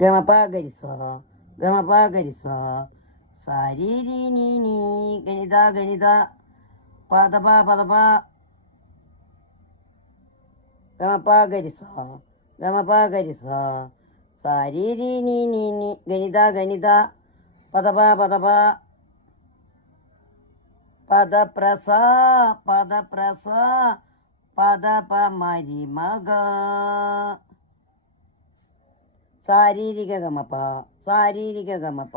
ഗമപഗരിസ ഗമപഗരിസ സാരീരി നീ നീ ഗണിത ഗണിത പദപ പദപ ഗമപഗരിസ ഗമപഗരിസ സാരീരി നീ നീ നീ ഗണിത ഗണിത പദപ പദപ പദപ്രസ പദപ്രസ പദപ മരിമഗ ശാരീരിക ഗമപ ശാരീരിക ഗമപ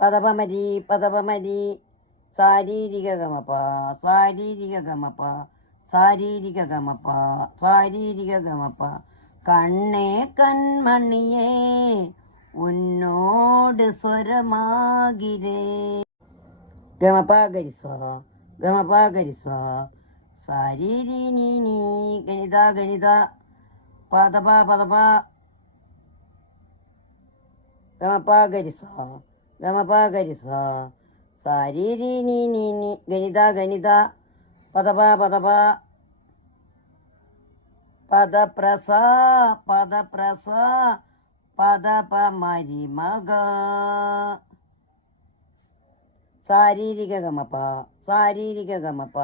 പദപമരി പദപമരി ശാരീരിക ഗമപ ശാരീരിക ഗമപ ശാരീരിക ഗമപ ശാരീരിക ഗമപ കണ്ണേ കൺമണിയേ ഉന്നോട് സ്വരമാകിരേ ഗമപഗരിസ ഗമപഗരിസ സാരീരി നീ നീ ഗണിത ഗണിത പദപ പദപ ഗമപഗരിസ ഗമപഗരിസ സാരീരി നീ നീ നീ ഗണിത ഗണിത പദപ പദപ പദപ്രസ പദപ്രസ പദപ മരിമഗ ശാരീരിക ഗമപ ശാരീരിക ഗമപ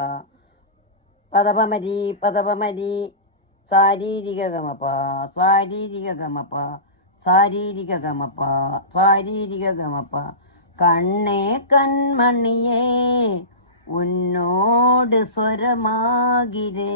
പദപമരി പദപമരി ശാരീരിക ഗമപ ശാരീരിക ഗമപ ശാരീരിക ഗമപ ശാരീരിക ഗമപ കണ്ണേ കൺമണിയേ ഉന്നോട് സ്വരമാകിരേ.